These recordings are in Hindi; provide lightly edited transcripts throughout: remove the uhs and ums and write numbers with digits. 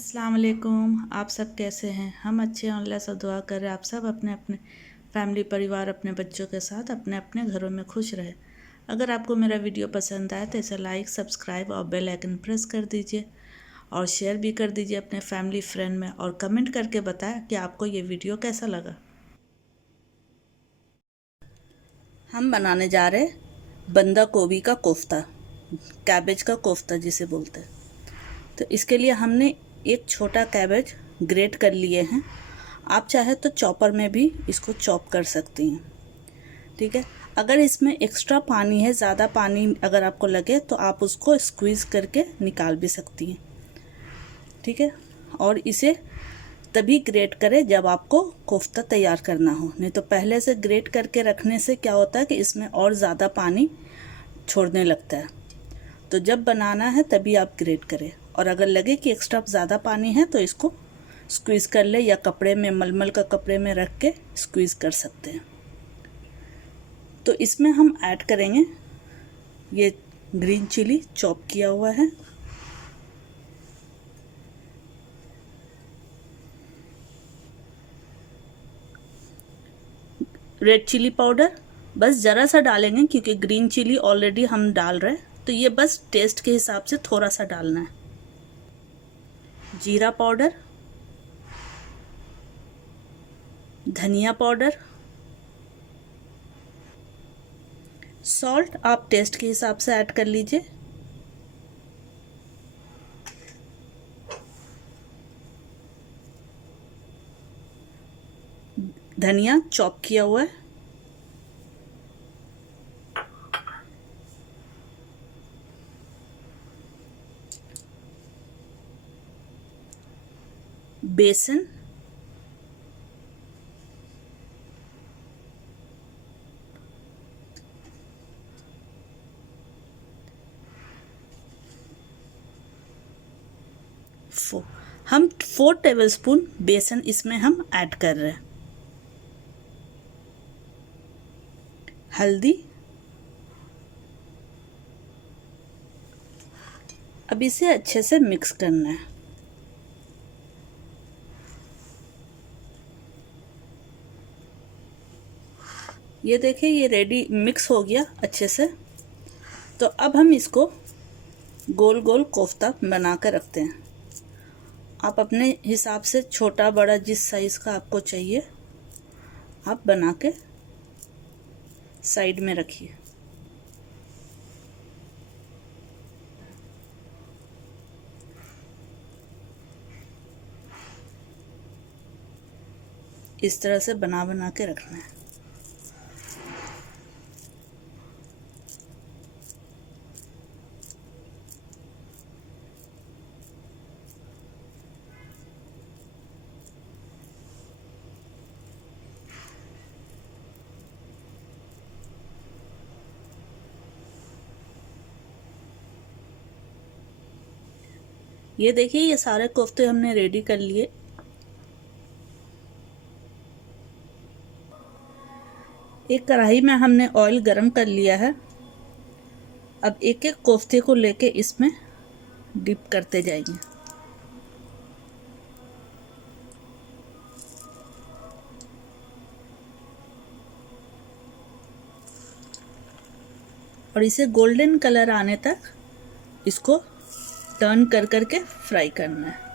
अस्सलाम वालेकुम। आप सब कैसे हैं? हम अच्छे हैं, अल्लाह से दुआ कर रहे हैं आप सब अपने अपने फैमिली परिवार अपने बच्चों के साथ अपने अपने घरों में खुश रहे। अगर आपको मेरा वीडियो पसंद आए तो इसे लाइक सब्सक्राइब और बेल आइकन प्रेस कर दीजिए और शेयर भी कर दीजिए अपने फैमिली फ्रेंड में, और कमेंट करके बताएं कि आपको ये वीडियो कैसा लगा। हम बनाने जा रहे बंदा गोभी का कोफ्ता, कैबेज का कोफ्ता जिसे बोलते हैं। तो इसके लिए हमने एक छोटा कैबेज ग्रेट कर लिए हैं। आप चाहे तो चॉपर में भी इसको चॉप कर सकती हैं। ठीक है, अगर इसमें एक्स्ट्रा पानी है, ज़्यादा पानी अगर आपको लगे तो आप उसको स्क्वीज़ करके निकाल भी सकती हैं। ठीक है, और इसे तभी ग्रेट करें जब आपको कोफ्ता तैयार करना हो, नहीं तो पहले से ग्रेट करके रखने से क्या होता है कि इसमें और ज़्यादा पानी छोड़ने लगता है। तो जब बनाना है तभी आप ग्रेट करें, और अगर लगे कि एक्स्ट्रा ज़्यादा पानी है तो इसको स्क्वीज़ कर ले, या कपड़े में मलमल का कपड़े में रख के स्क्वीज़ कर सकते हैं। तो इसमें हम ऐड करेंगे ये ग्रीन चिली चॉप किया हुआ है, रेड चिली पाउडर बस ज़रा सा डालेंगे क्योंकि ग्रीन चिली ऑलरेडी हम डाल रहे हैं, तो ये बस टेस्ट के हिसाब से थोड़ा सा डालना है। जीरा पाउडर, धनिया पाउडर, सॉल्ट आप टेस्ट के हिसाब से ऐड कर लीजिए। धनिया चॉप किया हुआ है, बेसन, हम 4 टेबलस्पून बेसन इसमें हम ऐड कर रहे हैं। हल्दी, अब इसे अच्छे से मिक्स करना है। ये देखिए ये रेडी मिक्स हो गया अच्छे से। तो अब हम इसको गोल गोल कोफ्ता बना कर रखते हैं। आप अपने हिसाब से छोटा बड़ा जिस साइज़ का आपको चाहिए आप बना के साइड में रखिए। इस तरह से बना बना के रखना है। ये देखिए ये सारे कोफ्ते हमने रेडी कर लिए। एक कढ़ाई में हमने ऑयल गरम कर लिया है। अब एक एक कोफ्ते को लेके इसमें डिप करते जाएंगे। और इसे गोल्डन कलर आने तक इसको टर्न कर करके फ्राई करना है।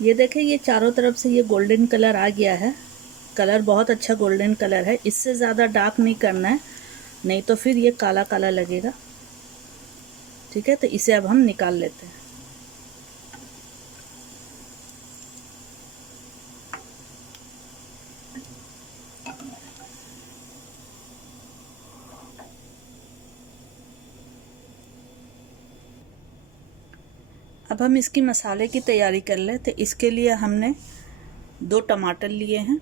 ये देखें ये चारों तरफ से ये गोल्डन कलर आ गया है। कलर बहुत अच्छा गोल्डन कलर है, इससे ज़्यादा डार्क नहीं करना है, नहीं तो फिर ये काला काला लगेगा। ठीक है, तो इसे अब हम निकाल लेते हैं। अब हम इसकी मसाले की तैयारी कर लें। तो इसके लिए हमने 2 टमाटर लिए हैं,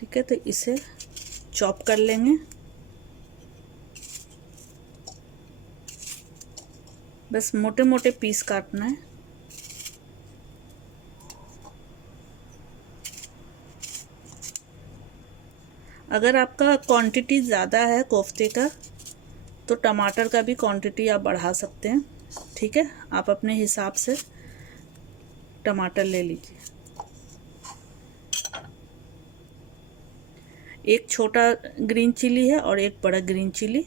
ठीक है। तो इसे चॉप कर लेंगे, बस मोटे मोटे पीस काटना है। अगर आपका क्वांटिटी ज़्यादा है कोफ्ते का तो टमाटर का भी क्वांटिटी आप बढ़ा सकते हैं, ठीक है। आप अपने हिसाब से टमाटर ले लीजिए। एक छोटा ग्रीन चिली है और एक बड़ा ग्रीन चिली।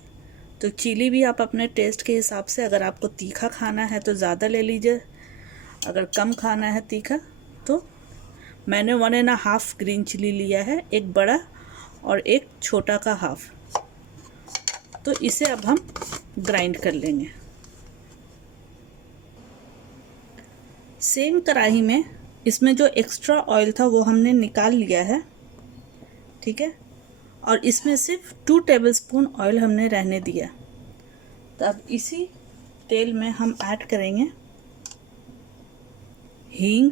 तो चिली भी आप अपने टेस्ट के हिसाब से, अगर आपको तीखा खाना है तो ज़्यादा ले लीजिए, अगर कम खाना है तीखा तो मैंने 1.5 ग्रीन चिली लिया है, एक बड़ा और एक छोटा का हाफ। तो इसे अब हम ग्राइंड कर लेंगे। सेम कढ़ाई में इसमें जो एक्स्ट्रा ऑयल था वो हमने निकाल लिया है, ठीक है। और इसमें सिर्फ 2 टेबलस्पून ऑयल हमने रहने दिया। तो अब इसी तेल में हम ऐड करेंगे हींग,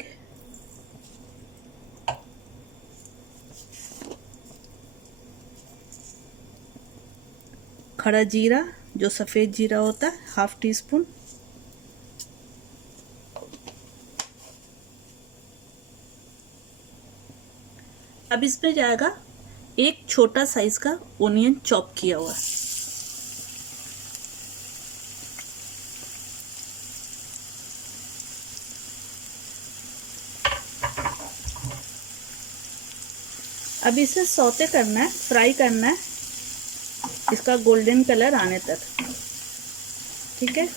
खड़ा जीरा जो सफ़ेद जीरा होता है 1/2 टीस्पून, अब इसमें जाएगा एक छोटा साइज का ओनियन चॉप किया हुआ। अब इसे सौते करना है, फ्राई करना है इसका गोल्डन कलर आने तक, ठीक है।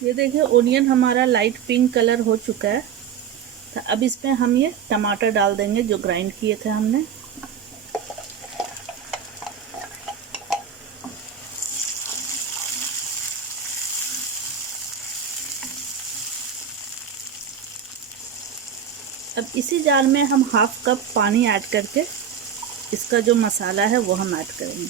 ये देखिए ओनियन हमारा लाइट पिंक कलर हो चुका है। तो अब इसमें हम ये टमाटर डाल देंगे जो ग्राइंड किए थे हमने। अब इसी जार में हम 1/2 कप पानी ऐड करके इसका जो मसाला है वो हम ऐड करेंगे।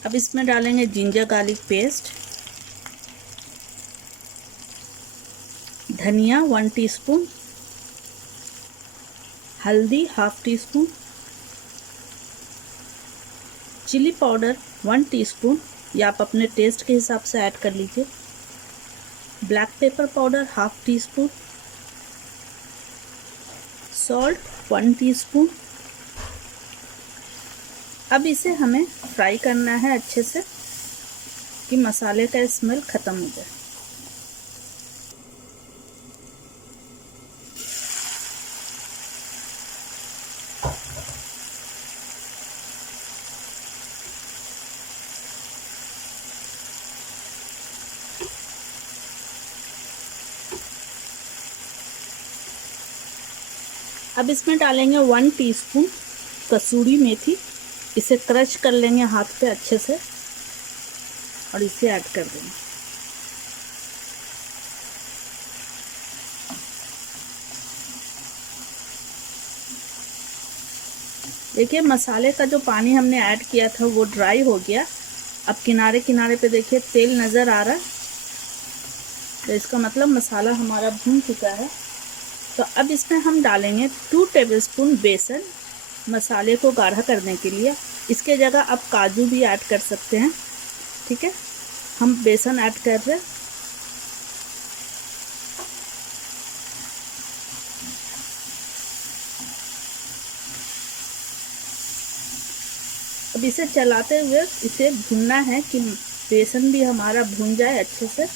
अब इसमें डालेंगे जिंजर गार्लिक पेस्ट, धनिया 1 टीस्पून, हल्दी 1/2 टीस्पून, चिली पाउडर 1 टीस्पून, या आप अपने टेस्ट के हिसाब से ऐड कर लीजिए, black pepper powder 1/2 teaspoon, salt 1 teaspoon. अब इसे हमें फ्राई करना है अच्छे से कि मसाले का स्मेल ख़त्म हो जाए। अब इसमें डालेंगे 1 टीस्पून कसूरी मेथी, इसे क्रश कर लेंगे हाथ पे अच्छे से और इसे ऐड कर देंगे। देखिए मसाले का जो पानी हमने ऐड किया था वो ड्राई हो गया। अब किनारे किनारे पे देखिए तेल नज़र आ रहा है, तो इसका मतलब मसाला हमारा भून चुका है। तो अब इसमें हम डालेंगे 2 टेबलस्पून बेसन, मसाले को गाढ़ा करने के लिए। इसके जगह आप काजू भी ऐड कर सकते हैं, ठीक है। हम बेसन ऐड कर रहे हैं। अब इसे चलाते हुए इसे भूनना है कि बेसन भी हमारा भून जाए अच्छे से।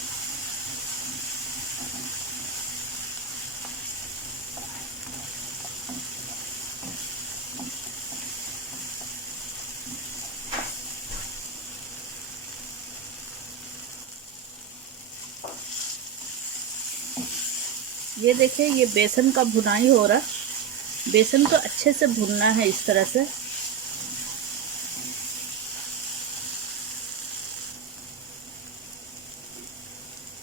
ये देखिए ये बेसन का भुनाई हो रहा, बेसन को अच्छे से भुनना है इस तरह से।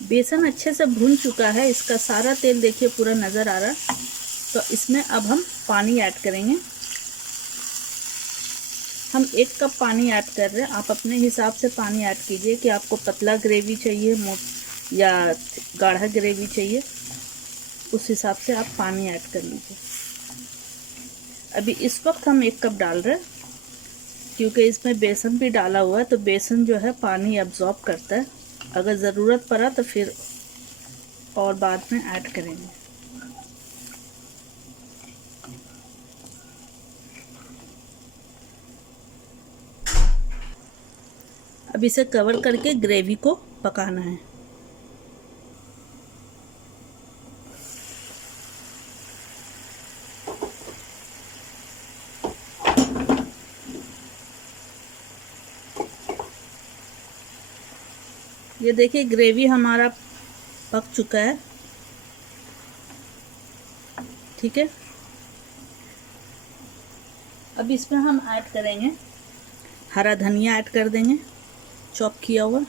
बेसन अच्छे से भून चुका है, इसका सारा तेल देखिए पूरा नज़र आ रहा है। तो इसमें अब हम पानी ऐड करेंगे। हम 1 कप पानी ऐड कर रहे हैं। आप अपने हिसाब से पानी ऐड कीजिए कि आपको पतला ग्रेवी चाहिए या गाढ़ा ग्रेवी चाहिए, उस हिसाब से आप पानी ऐड कर लीजिए। अभी इस वक्त हम 1 कप डाल रहे हैं, क्योंकि इसमें बेसन भी डाला हुआ है, तो बेसन जो है पानी अब्जॉर्ब करता है। अगर ज़रूरत पड़ा तो फिर और बाद में ऐड करेंगे। अब इसे कवर करके ग्रेवी को पकाना है। ये देखिए ग्रेवी हमारा पक चुका है, ठीक है। अब इसमें हम ऐड करेंगे हरा धनिया, ऐड कर देंगे चॉप किया हुआ।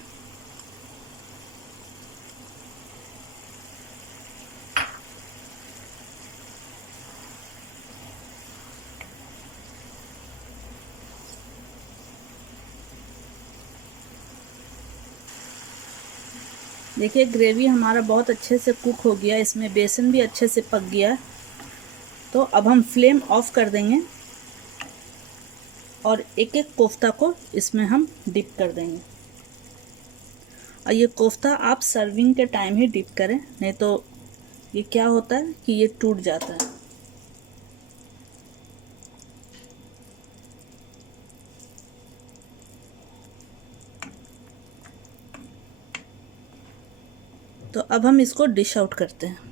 देखिए ग्रेवी हमारा बहुत अच्छे से कुक हो गया, इसमें बेसन भी अच्छे से पक गया। तो अब हम फ्लेम ऑफ कर देंगे और एक एक कोफ्ता को इसमें हम डिप कर देंगे। और ये कोफ्ता आप सर्विंग के टाइम ही डिप करें, नहीं तो ये क्या होता है कि ये टूट जाता है। तो अब हम इसको डिश आउट करते हैं।